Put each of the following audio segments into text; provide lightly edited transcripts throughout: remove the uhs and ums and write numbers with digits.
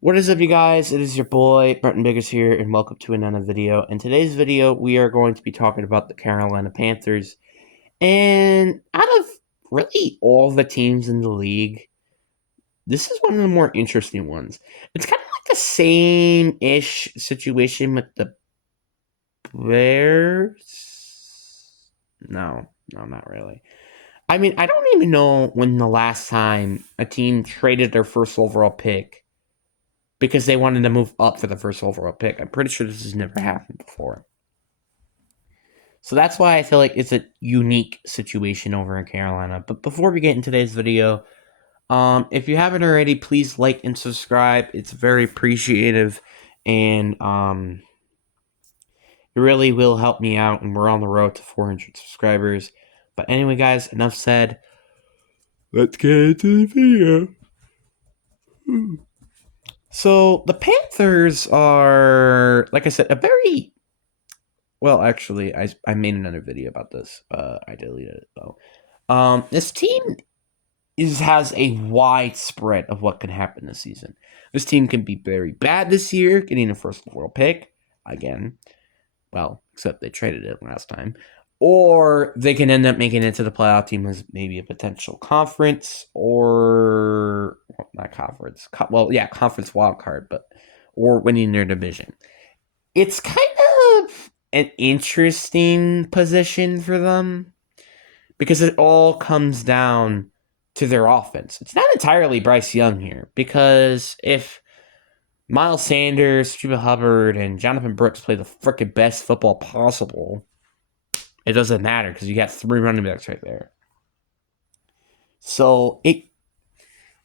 What is up, you guys? It is your boy, Brenton Biggers here, and welcome to another video. In today's video, we are going to be talking about the Carolina Panthers. And out of really all the teams in the league, this is one of the more interesting ones. It's kind of like the same-ish situation with the Bears. No, not really. I mean, I don't even know when the last time a team traded their first overall pick because they wanted to move up for the first overall pick. I'm pretty sure this has never happened before. So that's why I feel like it's a unique situation over in Carolina. But before we get into today's video, if you haven't already, please like and subscribe. It's very appreciative, and it really will help me out. And we're on the road to 400 subscribers. But anyway, guys, enough said. Let's get into the video. So the Panthers are, like I said, a very well. Actually, I made another video about this. I deleted it though. This team has a wide spread of what can happen this season. This team can be very bad this year, getting a first overall pick again. Well, except they traded it last time. Or they can end up making it to the playoff team as maybe a potential conference or not conference. Conference wild card, but or winning their division. It's kind of an interesting position for them because it all comes down to their offense. It's not entirely Bryce Young here because if Miles Sanders, Chuba Hubbard, and Jonathan Brooks play the freaking best football possible, it doesn't matter because you got three running backs right there. So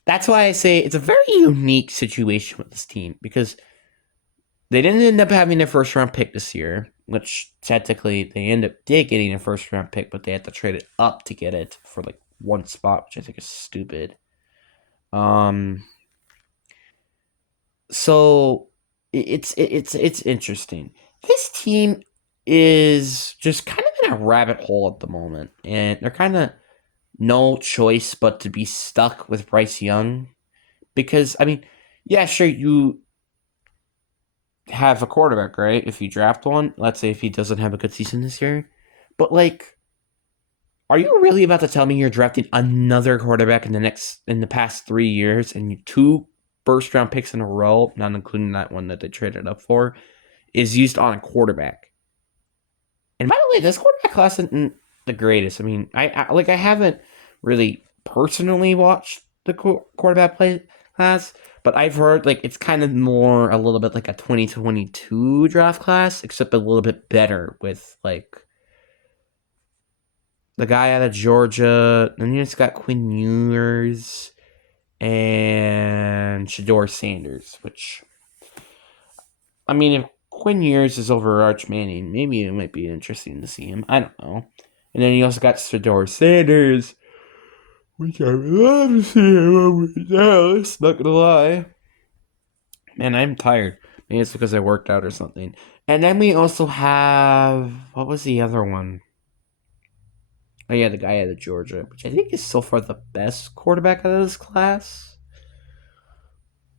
that's why I say it's a very unique situation with this team because they didn't end up having their first round pick this year, which technically they did getting a first round pick, but they had to trade it up to get it for like one spot, which I think is stupid. So it's interesting. This team is just kind of in a rabbit hole at the moment, and they're kind of no choice but to be stuck with Bryce Young because I mean, yeah, sure, you have a quarterback, right? If you draft one, let's say if he doesn't have a good season this year, but like, are you really about to tell me you're drafting another quarterback in the past 3 years and two first round picks in a row, not including that one that they traded up for, is used on a quarterback? And by the way, this quarterback class isn't the greatest. I mean, I haven't really personally watched the quarterback play class, but I've heard like it's kind of more a little bit like a 2022 draft class, except a little bit better with like the guy out of Georgia. Then you just got Quinn Ewers and Shador Sanders, which I mean, if Quinn Ewers is over Arch Manning, maybe it might be interesting to see him. I don't know. And then you also got Shador Sanders, which I would love to see him over Dallas, not gonna lie. Man, I'm tired. Maybe it's because I worked out or something. And then we also have, what was the other one? Oh yeah, the guy out of Georgia, which I think is so far the best quarterback out of this class.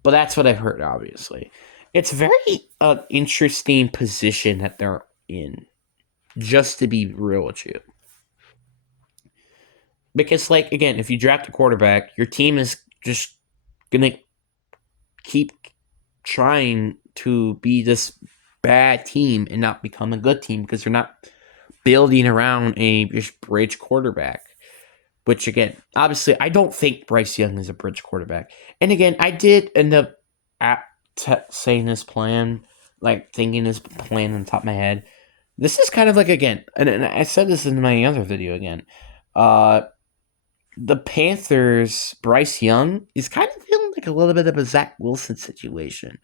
But that's what I've heard, obviously. It's very interesting position that they're in, just to be real with you. Because, like, again, if you draft a quarterback, your team is just going to keep trying to be this bad team and not become a good team because they're not building around a just bridge quarterback. Which, again, obviously, I don't think Bryce Young is a bridge quarterback. And again, I did end up saying this plan, like thinking this plan on the top of my head. This is kind of like, again, and I said this in my other video again. The Panthers, Bryce Young, is kind of feeling like a little bit of a Zach Wilson situation.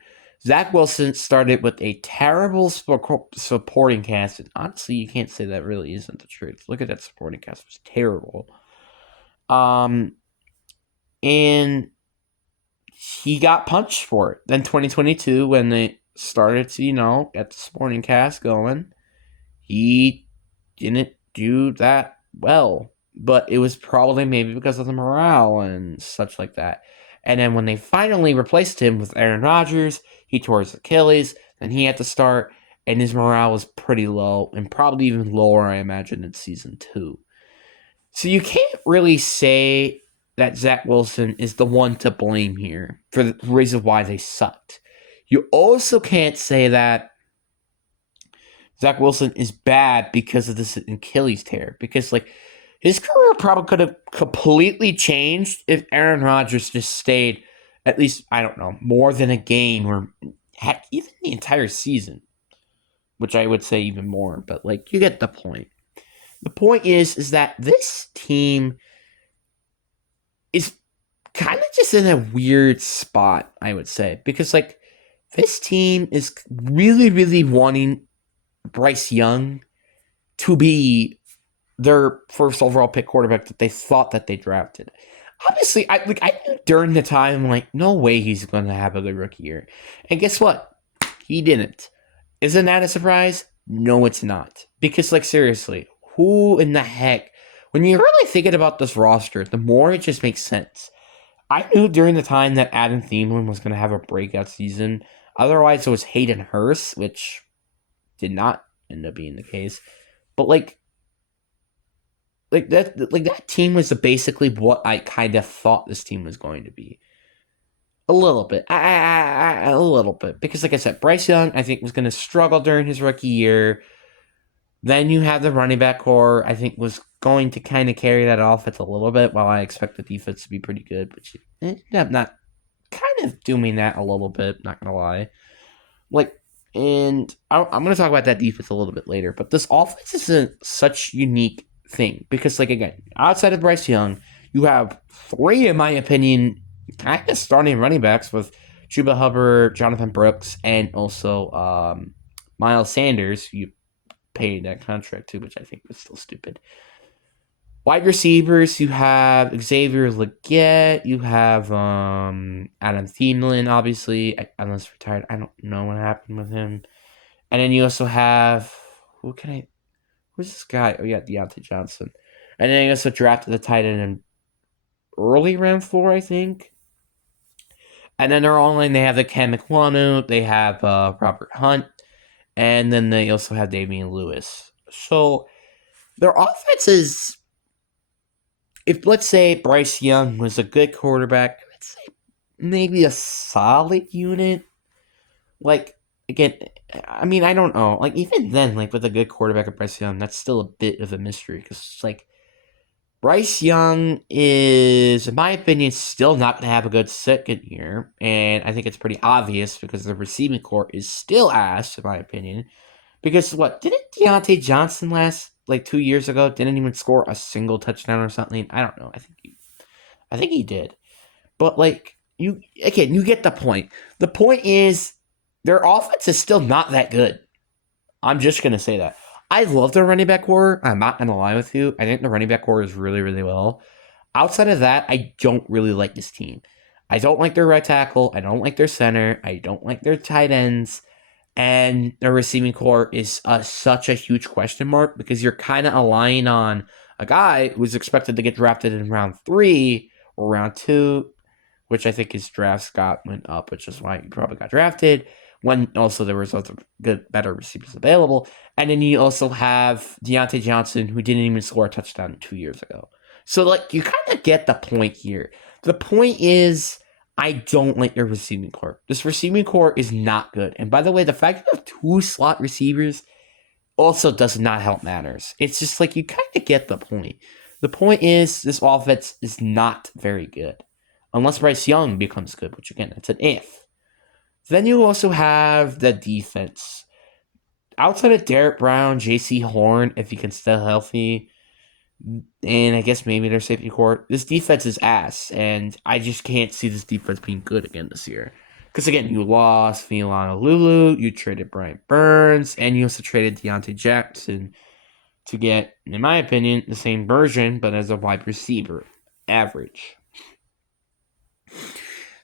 Zach Wilson started with a terrible supporting cast, and honestly, you can't say that really isn't the truth. Look at that supporting cast; it was terrible. And he got punched for it. Then 2022, when they started to, get the supporting cast going, he didn't do that well. But it was probably maybe because of the morale and such like that. And then when they finally replaced him with Aaron Rodgers, he tore his Achilles. Then he had to start, and his morale was pretty low, and probably even lower, I imagine, in season 2. So you can't really say that Zach Wilson is the one to blame here for the reason why they sucked. You also can't say that Zach Wilson is bad because of this Achilles tear. Because, like, his career probably could have completely changed if Aaron Rodgers just stayed at least, I don't know, more than a game or heck, even the entire season. Which I would say even more. But, like, you get the point. The point is that this team is kind of just in a weird spot, I would say. Because, like, this team is really, really wanting Bryce Young to be their first overall pick quarterback that they thought that they drafted. Obviously, I knew during the time, like, no way he's going to have a good rookie year. And guess what? He didn't. Isn't that a surprise? No, it's not. Because, like, seriously, who in the heck? When you're really thinking about this roster, the more it just makes sense. I knew during the time that Adam Thielen was going to have a breakout season. Otherwise, it was Hayden Hurst, which did not end up being the case. But, like that team was basically what I kind of thought this team was going to be. A little bit. A little bit. Because, like I said, Bryce Young, I think, was going to struggle during his rookie year. Then you have the running back core, I think, was going to kind of carry that offense a little bit, while I expect the defense to be pretty good. But I'm not kind of doing that a little bit, not going to lie. Like, and I'm going to talk about that defense a little bit later. But this offense is such unique thing because, like, again, outside of Bryce Young, you have 3, in my opinion, kind of starting running backs with Chuba Hubbard, Jonathan Brooks, and also Miles Sanders. You paid that contract too, which I think was still stupid. Wide receivers, you have Xavier Legette, you have Adam Thielen, obviously, unless retired. I don't know what happened with him. And then you also have who's this guy? Oh yeah, Deontay Johnson. And then you also drafted the tight end in early round 4, I think. And then they're online. They have the Ken McWanu, they have Robert Hunt, and then they also have Damian Lewis. So their offense is, if let's say Bryce Young was a good quarterback, let's say maybe a solid unit. Like, again, I mean, I don't know. Like, even then, like, with a good quarterback of Bryce Young, that's still a bit of a mystery. Because, like, Bryce Young is, in my opinion, still not going to have a good second year. And I think it's pretty obvious because the receiving core is still ass, in my opinion. Because, didn't Deontay Johnson last, like, 2 years ago? Didn't even score a single touchdown or something? I don't know. I think he did. But, like, you get the point. The point is, their offense is still not that good. I'm just going to say that. I love their running back core. I'm not going to lie with you. I think the running back core is really, really well. Outside of that, I don't really like this team. I don't like their right tackle. I don't like their center. I don't like their tight ends. And their receiving core is such a huge question mark because you're kind of relying on a guy who's expected to get drafted in round 3 or round 2, which I think his draft stock went up, which is why he probably got drafted. When also there was other better receivers available. And then you also have Deontay Johnson, who didn't even score a touchdown 2 years ago. So, like, you kind of get the point here. The point is, I don't like their receiving core. This receiving core is not good. And by the way, the fact that you have 2 slot receivers also does not help matters. It's just like you kind of get the point. The point is, this offense is not very good. Unless Bryce Young becomes good, which again, that's an if. Then you also have the defense. Outside of Derek Brown, J.C. Horn, if he can stay healthy, and I guess maybe their safety core, this defense is ass, and I just can't see this defense being good again this year. Because again, you lost Philon Lulu, you traded Brian Burns, and you also traded Deontay Jackson to get, in my opinion, the same version, but as a wide receiver. Average.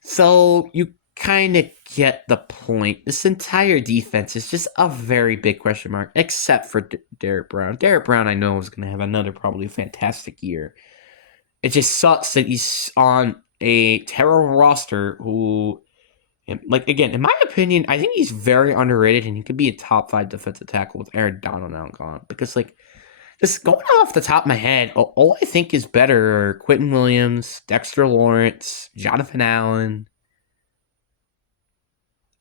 So you kind of get the point. This entire defense is just a very big question mark, except for Derek Brown. Derek Brown, I know, is going to have another probably fantastic year. It just sucks that he's on a terrible roster who, like, again, in my opinion, I think he's very underrated and he could be a top 5 defensive tackle with Aaron Donald now gone. Because, like, just going off the top of my head, all I think is better are Quentin Williams, Dexter Lawrence, Jonathan Allen.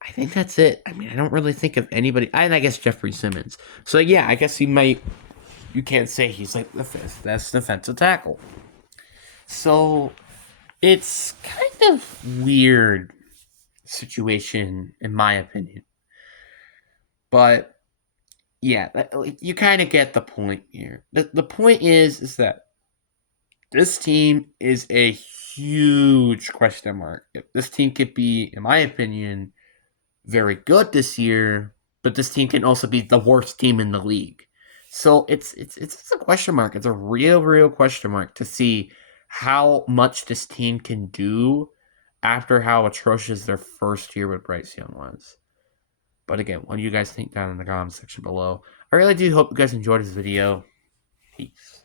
I think that's it. I mean, I don't really think of anybody. And I guess Jeffrey Simmons. So, yeah, I guess you can't say he's like the 5th best defensive tackle. So, it's kind of weird situation, in my opinion. But, yeah, you kind of get the point here. The point is that this team is a huge question mark. This team could be, in my opinion, very good this year, but this team can also be the worst team in the league. So it's a question mark. It's a real question mark to see how much this team can do after how atrocious their first year with Bryce Young was. But again, what do you guys think down in the comments section below? I really do hope you guys enjoyed this video. Peace.